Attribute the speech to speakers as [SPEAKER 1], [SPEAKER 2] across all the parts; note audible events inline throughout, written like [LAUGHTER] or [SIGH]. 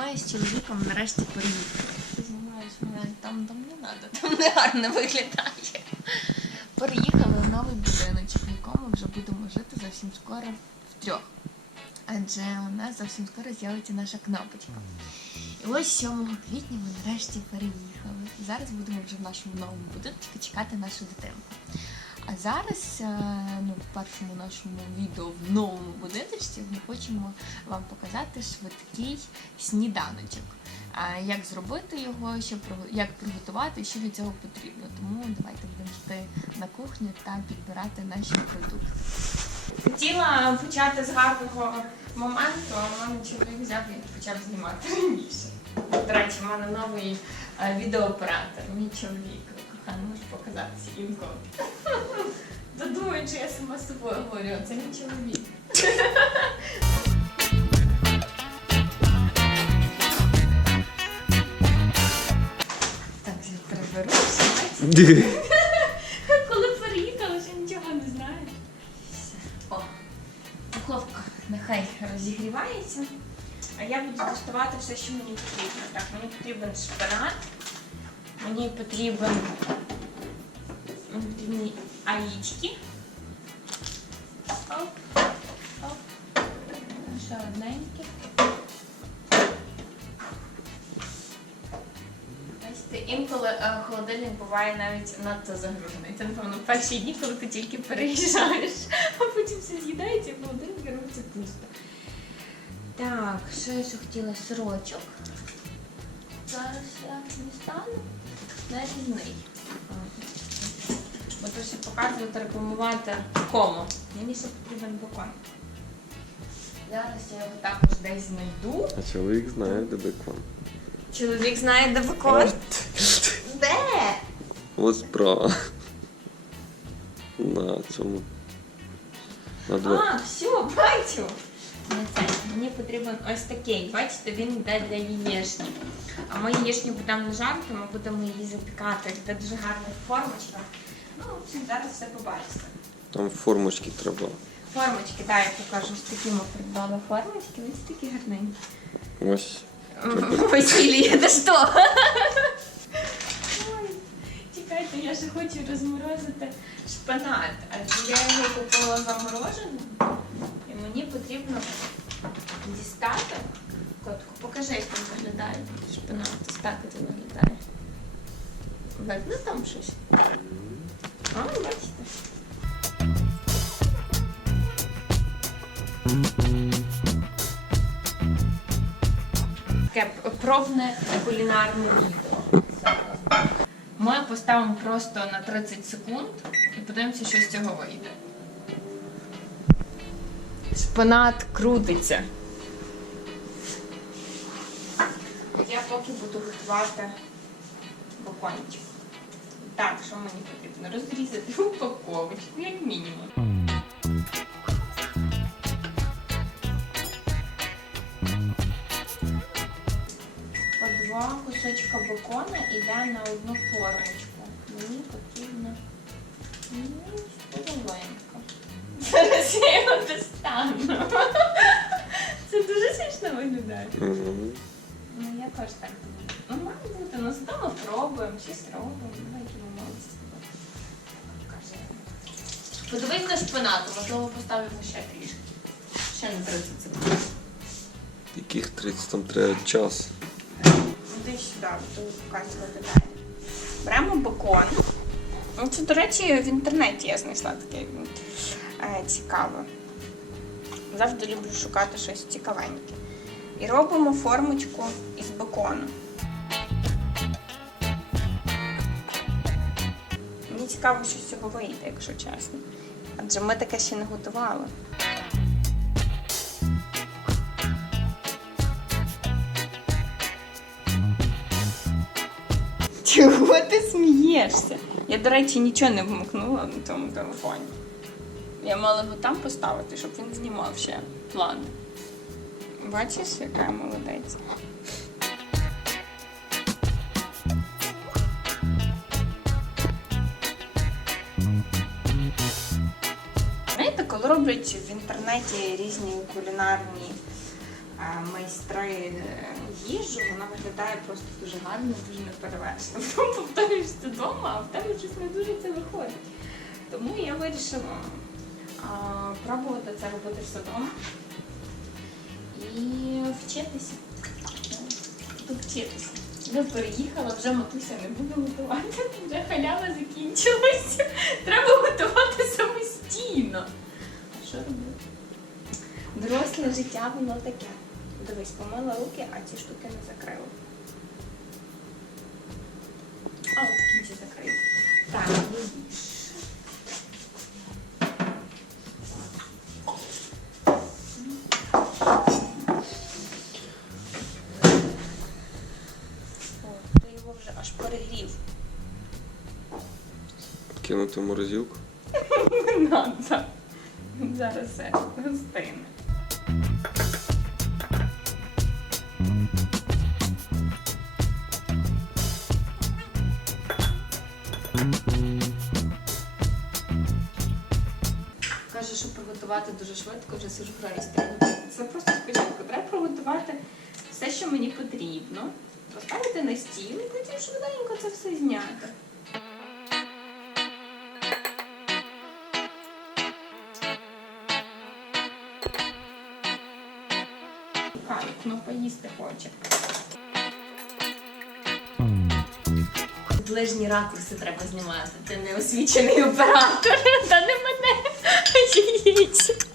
[SPEAKER 1] Ми з чоловіком нарешті переїхали. Ти знімаєш там, [LAUGHS] там не треба, там не гарно виглядає. Переїхали в новий будиночок, в якому вже будемо жити зовсім скоро втрьох. Адже у нас зовсім скоро з'явиться наша кнопочка. І ось 7 квітня ми нарешті переїхали. Зараз будемо вже в нашому новому будинку чекати нашу дитинку. А зараз, е, ну, в першому нашому відео в новому будиночці ми хочемо вам показати швидкий сніданочок. Як зробити його, що як приготувати, що для цього потрібно. Тому давайте будемо йти на кухню та підбирати наші продукти. Хотіла почати з гарного моменту, а мене чоловік взяв і почав знімати раніше. До речі, в мене новий е, відеооператор, мій чоловік. Коханий, можу показатися інколи. Та думаю, що я сама з собою говорю, це мій чоловік. Так, я приберу. Коли переїхала, ще нічого не знаю. О, духовка нехай розігрівається. А я буду тестувати все, що мені потрібно. Так, мені потрібен шпинат, мені потрібен мені потрібні оп. Ще одненьке. Інколи е, холодильник буває навіть надто загружений. Це, напевно, перші дні, коли ти тільки переїжджаєш, [LAUGHS] а потім все з'їдається, і холодильник робиться пусто. Так, що я ще хотіла? Сирочок. Зараз я дістану. Нарізний. Бо то ще показувати, рекламувати кому. Мені ще потрібен бекон. Зараз я його також десь знайду.
[SPEAKER 2] А чоловік знає, де бекон.
[SPEAKER 1] Чоловік знає, де бекон. Де?
[SPEAKER 2] Ось справа. На цьому. На.
[SPEAKER 1] А, все, бачу. Не це. Мені потрібен ось такий. Бачите, він йде для яєчні. А ми яєчню будемо не жарити, ми будемо її запікати. Це дуже гарна формочка. Ну, в общем, зараз все побачите.
[SPEAKER 2] Там формочки треба.
[SPEAKER 1] Формочки, так, я покажу. Ось такі ми придбали формочки, ось такі гарненькі.
[SPEAKER 2] Ось. [LAUGHS]
[SPEAKER 1] Василій, це що? Ой, Чекайте, я ще хочу розморозити шпинат. Адже я його купила заморожену. І мені потрібно дістати. Котку, покажи, як він виглядає. Шпинат. Ось так це виглядає. Видно там щось? А, бачите? Таке пробне кулінарне відео. Ми поставимо просто на 30 секунд і подивимося, що з цього вийде. Шпинат крутиться. Я поки буду готувати бакончик. Так, що мені потрібно? Розрізати упаковочку, як мінімум. По два кусочка бекона йде на одну формочку. Мені потрібно половинка. Зараз я його достану. Це дуже смішно виглядає. Ну, я теж так думаю. Ну, має бути, ну зато пробуємо, щось робимо. Давайте ми молодці. Подивись на шпинату, можливо, поставимо ще трішки. Ще на 30 секунд.
[SPEAKER 2] Яких 30 там треба час.
[SPEAKER 1] Іди сюди, то якась виглядає. Беремо бекон. Ну, Це, до речі, в інтернеті я знайшла таке е, цікаве. Завжди люблю шукати щось цікавеньке. І робимо формочку із бекону. Мені цікаво, що з цього вийде, якщо чесно. Адже ми таке ще не готували. Чого ти смієшся? Я, до речі, нічого не вмикнула на цьому телефоні. Я мала його там поставити, щоб він знімав ще плани. Бачиш, яка я молодець. Знаєте, коли роблять в інтернеті різні кулінарні е, майстри е, їжу, вона виглядає просто дуже гарно, дуже неперевершено. [LAUGHS] Повторюєшся вдома, а в тебе щось не дуже це виходить. Тому я вирішила пробувати це робити все вдома і вчитися. Вчитися. Вже переїхала, вже матуся не буде готувати, [LAUGHS] вже халява закінчилася. [LAUGHS] Треба готувати самостійно. А що робити? Доросле життя воно таке. Дивись, помила руки, а ці штуки не закрила.
[SPEAKER 2] Кинути в морозилку.
[SPEAKER 1] Не надо. Зараз все розтине. Каже, що приготувати дуже швидко, вже сижу граюсь. Це просто спочатку треба приготувати все, що мені потрібно, поставити на стіл і потім швиденько це все зняти. Кайф, ну поїсти хоче. Ближні ракурси треба знімати. Ти не освічений оператор. [LAUGHS] Та не мене. Їдь.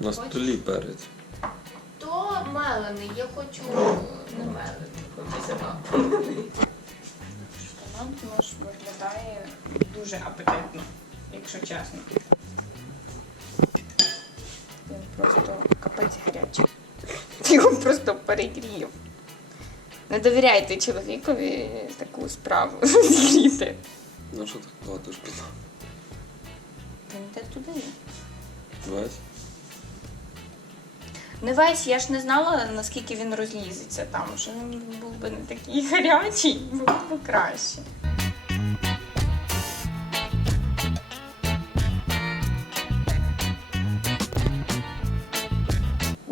[SPEAKER 2] На столі перець.
[SPEAKER 1] То мелений, я хочу не мелений, хочу зима. Шпинат наш виглядає дуже апетитно, якщо чесно. Капець гарячий. Його просто перегрів. Не довіряйте чоловікові таку справу [LAUGHS] розігріти.
[SPEAKER 2] Ну що так багато шпинат?
[SPEAKER 1] Він йде туди.
[SPEAKER 2] Весь?
[SPEAKER 1] Не весь, я ж не знала, наскільки він розлізеться там, що він був би не такий [LAUGHS] гарячий, було б краще.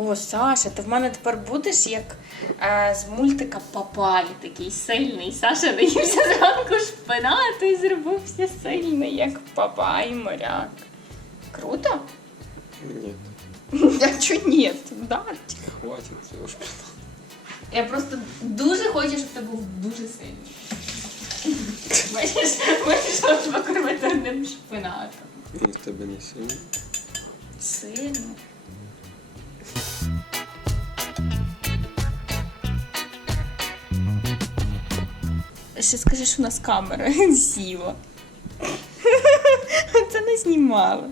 [SPEAKER 1] О, Саша, ти в мене тепер будеш як е, з мультика Папай, такий сильний. Саша наївся зранку шпинату і зробився сильний, як Папай моряк. Круто?
[SPEAKER 2] Ні.
[SPEAKER 1] А чого ні? Вдарить.
[SPEAKER 2] Хватить цього шпинату.
[SPEAKER 1] Я просто дуже хочу, щоб ти був дуже сильний. Бачиш, покормити одним шпинатом.
[SPEAKER 2] Він в тебе не сильний.
[SPEAKER 1] Сильно. Ще скажи, що у нас камера [LAUGHS] сіла. [LAUGHS] Це не знімало.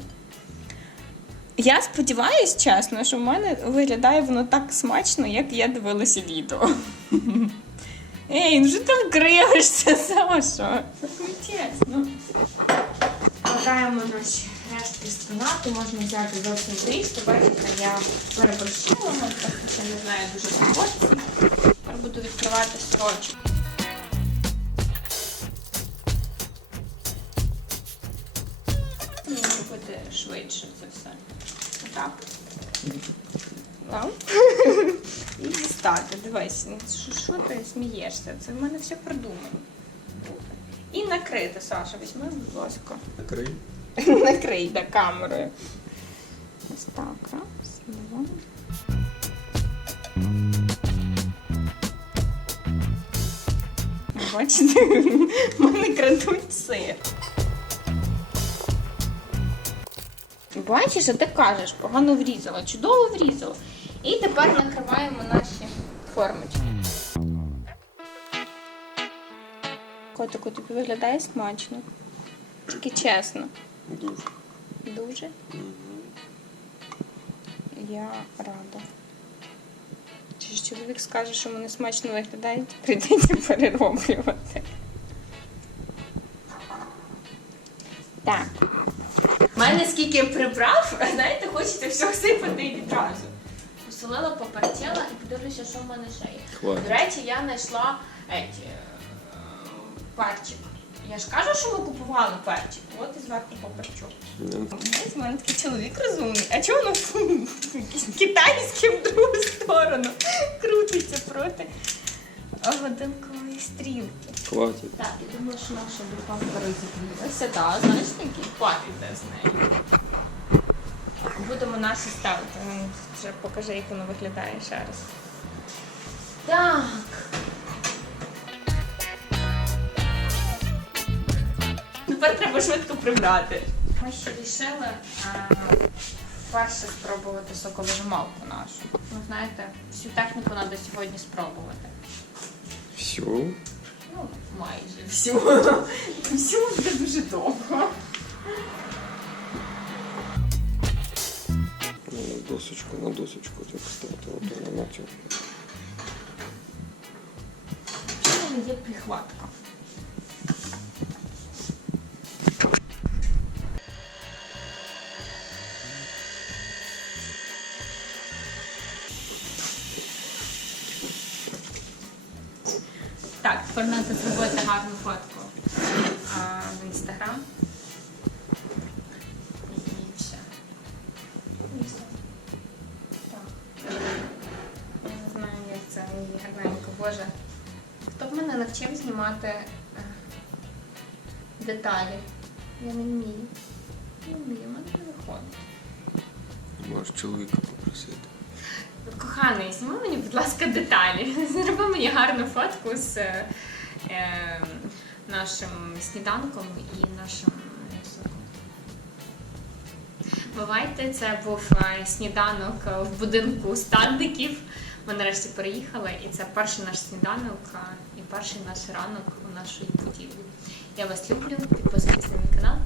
[SPEAKER 1] Я сподіваюся, чесно, що в мене виглядає воно так смачно, як я дивилася відео. [LAUGHS] Ей, ну що ти вкривишся, Саша? Чесно. Вкладаємо наші рештки спинати, можна взяти зовсім трішки. Бачите, я переборщила, ми трохи не знаю дуже пропорцій. Тепер буду відкривати сорочку. Робити швидше це все. Отак. Так. І дістати. Дивись, ну, що, що ти смієшся? Це в мене все продумано. І накрити, Саша, візьми, будь ласка.
[SPEAKER 2] Накрий. [LAUGHS]
[SPEAKER 1] Накрий да, камерою. Ось так, раз, два. Бачите, в [LAUGHS] мене крадуть сир. Бачиш, а ти кажеш, погано врізала, чудово врізала. І тепер накриваємо наші формочки. Котику, тобі виглядає смачно. Тільки чесно.
[SPEAKER 2] Дуже.
[SPEAKER 1] Дуже. Я рада. Чи ж чоловік скаже, що вони смачно виглядають, [LAUGHS] прийдеться перероблювати. Так. У мене скільки приправ, [LAUGHS] знаєте, хочеться все сипати відразу. Посолила, попертіла і подивлюся, що в мене ще є. До речі, я знайшла еті, е, перчик. Я ж кажу, що ми купували перчик. От і зверху поперчу.
[SPEAKER 2] Ну,
[SPEAKER 1] Ось в мене такий чоловік розумний. А чого воно китайським в другу сторону [LAUGHS] крутиться проти годинкової стрілки?
[SPEAKER 2] Хватить.
[SPEAKER 1] Так, я думаю, що наша духовка розігрілася. Так, знаєш, хватить де з нею. Будемо наші ставити. Ну, Вже покажи, як воно виглядає ще раз. Так. Тепер треба швидко прибрати. Ми ще вирішили вперше спробувати соковижималку нашу. Ну, знаєте, всю техніку треба сьогодні спробувати.
[SPEAKER 2] Все.
[SPEAKER 1] Ну, майже всю. Всю буде дуже довго.
[SPEAKER 2] На досочку, на досочку так ставити, от на натягу.
[SPEAKER 1] Чому є прихватка? Так, зробити гарну фотку а, в інстаграм. І все. Так. Я не знаю, як це гарненько. Боже. Хто б мене навчив знімати е, деталі? Я не вмію. Не вмію, в мене не виходить.
[SPEAKER 2] Можеш чоловіка попросити.
[SPEAKER 1] Коханий, зніми мені, будь ласка, деталі. [LAUGHS] Зроби мені гарну фотку з е, нашим сніданком і нашим соком. Бувайте, це був е, сніданок е, в будинку стадників. Ми нарешті переїхали, і це перший наш сніданок е, і перший наш ранок у нашій будівлі. Я вас люблю, підписуйтесь на мій канал.